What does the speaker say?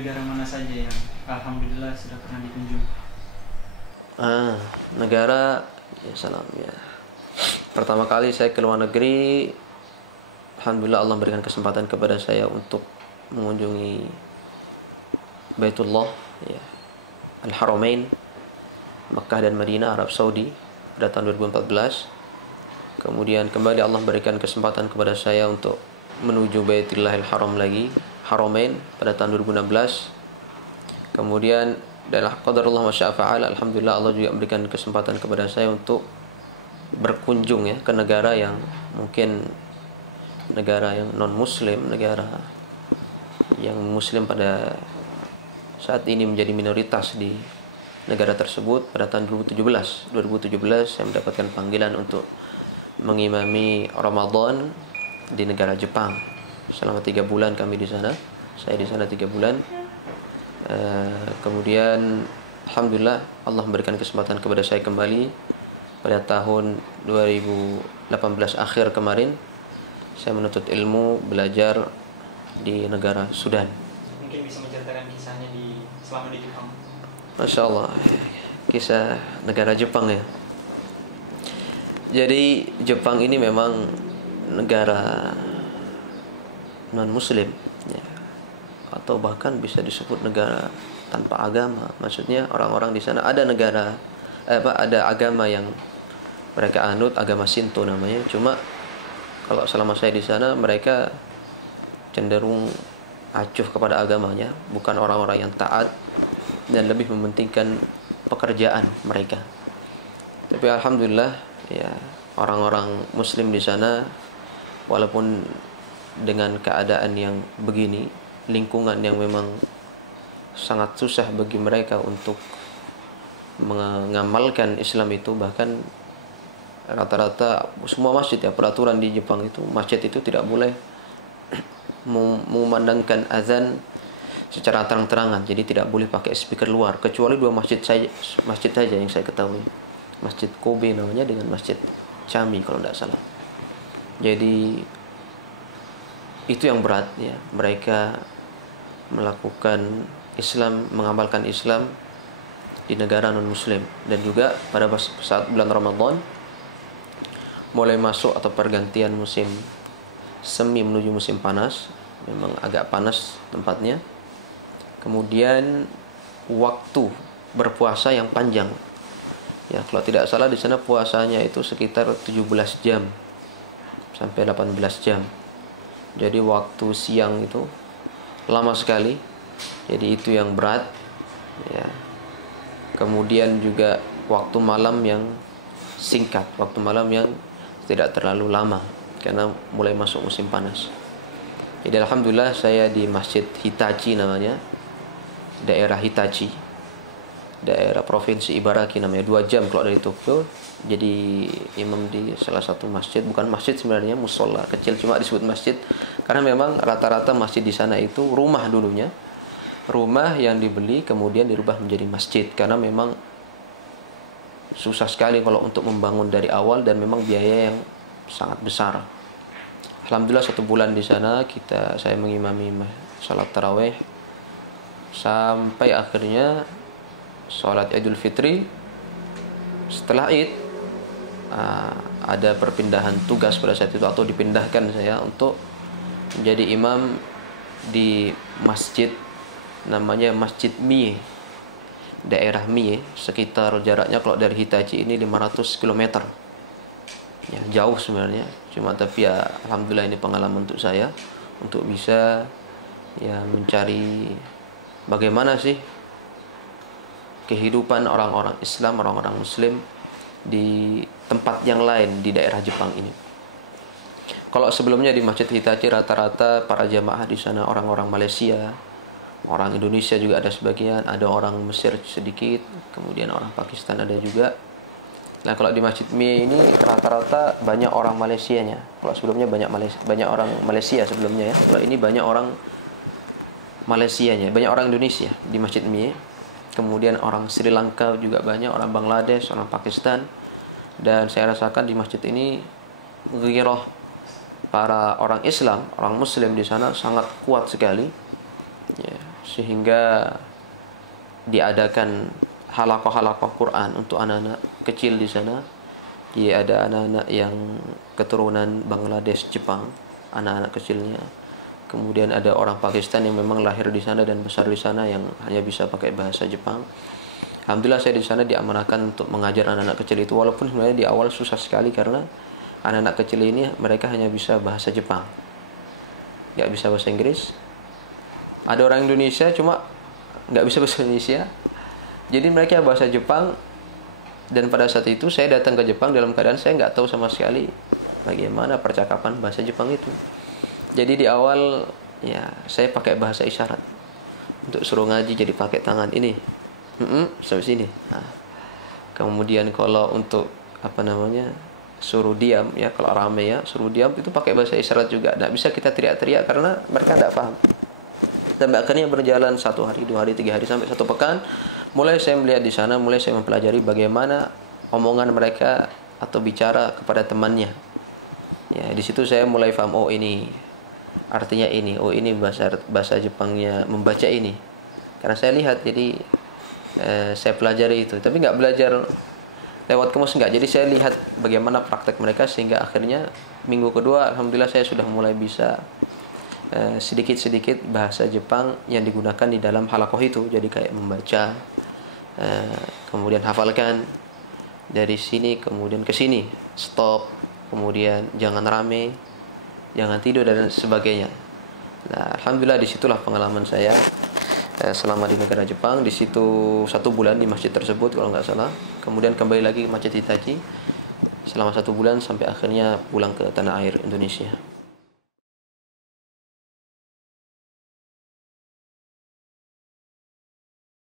negara mana saja yang alhamdulillah sudah pernah dikunjungi? Negara ya salam ya. Pertama kali saya ke luar negeri, alhamdulillah Allah memberikan kesempatan kepada saya untuk mengunjungi Baitullah ya, Al-Haramain, Makkah dan Madinah, Arab Saudi pada tahun 2014. Kemudian kembali Allah berikan kesempatan kepada saya untuk menuju Baitullahil Haram lagi, Haramain pada tahun 2016. Kemudian dan qadarullah wa syaa fa'al, alhamdulillah Allah juga memberikan kesempatan kepada saya untuk berkunjung ya ke negara yang mungkin negara yang non muslim, negara yang muslim pada saat ini menjadi minoritas di negara tersebut. Pada tahun 2017 saya mendapatkan panggilan untuk mengimami Ramadan di negara Jepang. Selama 3 bulan kami di sana. Saya di sana 3 bulan. Kemudian alhamdulillah Allah memberikan kesempatan kepada saya kembali pada tahun 2018 akhir kemarin. Saya menuntut ilmu, belajar di negara Sudan. Mungkin bisa menceritakan kisahnya selama di Jepang. Masya Allah, kisah negara Jepang ya. Jadi Jepang ini memang negara non muslim ya, atau bahkan bisa disebut negara tanpa agama. Maksudnya orang-orang di sana ada ada agama yang mereka anut, agama Shinto namanya. Cuma kalau selama saya di sana mereka cenderung acuh kepada agamanya, bukan orang-orang yang taat dan lebih mementingkan pekerjaan mereka. Tapi alhamdulillah ya, orang-orang muslim di sana walaupun dengan keadaan yang begini, lingkungan yang memang sangat susah bagi mereka untuk mengamalkan Islam itu, bahkan rata-rata semua masjid ya, peraturan di Jepang itu masjid itu tidak boleh memandangkan azan secara terang-terangan. Jadi tidak boleh pakai speaker luar, kecuali 2 masjid saja yang saya ketahui. Masjid Kobe namanya dengan Masjid Chami kalau tidak salah. Jadi itu yang berat ya, mereka melakukan Islam, mengamalkan Islam di negara non muslim. Dan juga pada saat bulan Ramadan mulai masuk atau pergantian musim semi menuju musim panas, memang agak panas tempatnya. Kemudian waktu berpuasa yang panjang. Ya, kalau tidak salah di sana puasanya itu sekitar 17 jam sampai 18 jam. Jadi waktu siang itu lama sekali. Jadi itu yang berat ya. Kemudian juga waktu malam yang singkat, waktu malam yang tidak terlalu lama karena mulai masuk musim panas. Jadi alhamdulillah saya di Masjid Hitachi namanya, daerah Hitachi, daerah provinsi Ibaraki namanya, 2 jam kalau dari Tokyo. Jadi imam di salah satu masjid, bukan masjid sebenarnya, musola kecil, cuma disebut masjid karena memang rata-rata masjid di sana itu rumah dulunya, rumah yang dibeli kemudian dirubah menjadi masjid karena memang susah sekali kalau untuk membangun dari awal dan memang biaya yang sangat besar. Alhamdulillah 1 bulan di sana saya mengimami salat tarawih sampai akhirnya salat Idul Fitri. Setelah Id ada perpindahan tugas pada saat itu, atau dipindahkan saya untuk menjadi imam di masjid namanya Masjid Mie, daerah Mie, sekitar jaraknya kalau dari Hitachi ini 500 km ya, jauh sebenarnya, cuma tapi ya alhamdulillah ini pengalaman untuk saya untuk bisa ya mencari bagaimana sih kehidupan orang-orang Islam, orang-orang Muslim di tempat yang lain di daerah Jepang ini. Kalau sebelumnya di Masjid Hitachi rata-rata para jamaah di sana orang-orang Malaysia, orang Indonesia juga ada sebagian, ada orang Mesir sedikit, kemudian orang Pakistan ada juga. Nah kalau di Masjid Mie ini rata-rata banyak orang Malaysianya. Kalau sebelumnya banyak orang Malaysia sebelumnya ya. Kalau ini banyak orang Malaysianya, banyak orang Indonesia di Masjid Mie. Kemudian orang Sri Lanka juga banyak, orang Bangladesh, orang Pakistan. Dan saya rasakan di masjid ini ghirah para orang Islam, orang Muslim di sana sangat kuat sekali. Ya. sehingga diadakan halakoh-halakoh Quran untuk anak-anak kecil di sana. Jadi ada anak-anak yang keturunan Bangladesh, Jepang, anak-anak kecilnya. Kemudian ada orang Pakistan yang memang lahir di sana dan besar di sana yang hanya bisa pakai bahasa Jepang. Alhamdulillah saya di sana diamanahkan untuk mengajar anak-anak kecil itu, walaupun sebenarnya di awal susah sekali karena anak-anak kecil ini mereka hanya bisa bahasa Jepang, nggak bisa bahasa Inggris. Ada orang Indonesia cuma nggak bisa bahasa Indonesia, jadi mereka bahasa Jepang. Dan pada saat itu saya datang ke Jepang dalam keadaan saya nggak tahu sama sekali bagaimana percakapan bahasa Jepang itu. Jadi di awal ya saya pakai bahasa isyarat untuk suruh ngaji, jadi pakai tangan ini sampai sini. Nah, kemudian kalau untuk suruh diam ya, kalau rame ya suruh diam itu pakai bahasa isyarat juga. Nggak bisa kita teriak-teriak karena mereka nggak paham. Sampai akhirnya berjalan 1 hari, 2 hari, 3 hari sampai 1 pekan. Mulai saya melihat di sana, mulai saya mempelajari bagaimana omongan mereka atau bicara kepada temannya. Ya, di situ saya mulai paham, oh ini artinya ini, oh ini bahasa Jepangnya membaca ini. Karena saya lihat, jadi saya pelajari itu. Tapi nggak belajar lewat kemus, nggak. Jadi saya lihat bagaimana praktek mereka sehingga akhirnya minggu kedua, alhamdulillah saya sudah mulai bisa sedikit-sedikit bahasa Jepang yang digunakan di dalam halakoh itu. Jadi kayak membaca, kemudian hafalkan dari sini kemudian ke sini, stop, kemudian jangan rame, jangan tidur dan sebagainya. Nah, alhamdulillah disitulah pengalaman saya selama di negara Jepang. Di situ 1 bulan di masjid tersebut kalau nggak salah. Kemudian kembali lagi ke Masjid Hitachi selama 1 bulan sampai akhirnya pulang ke tanah air Indonesia.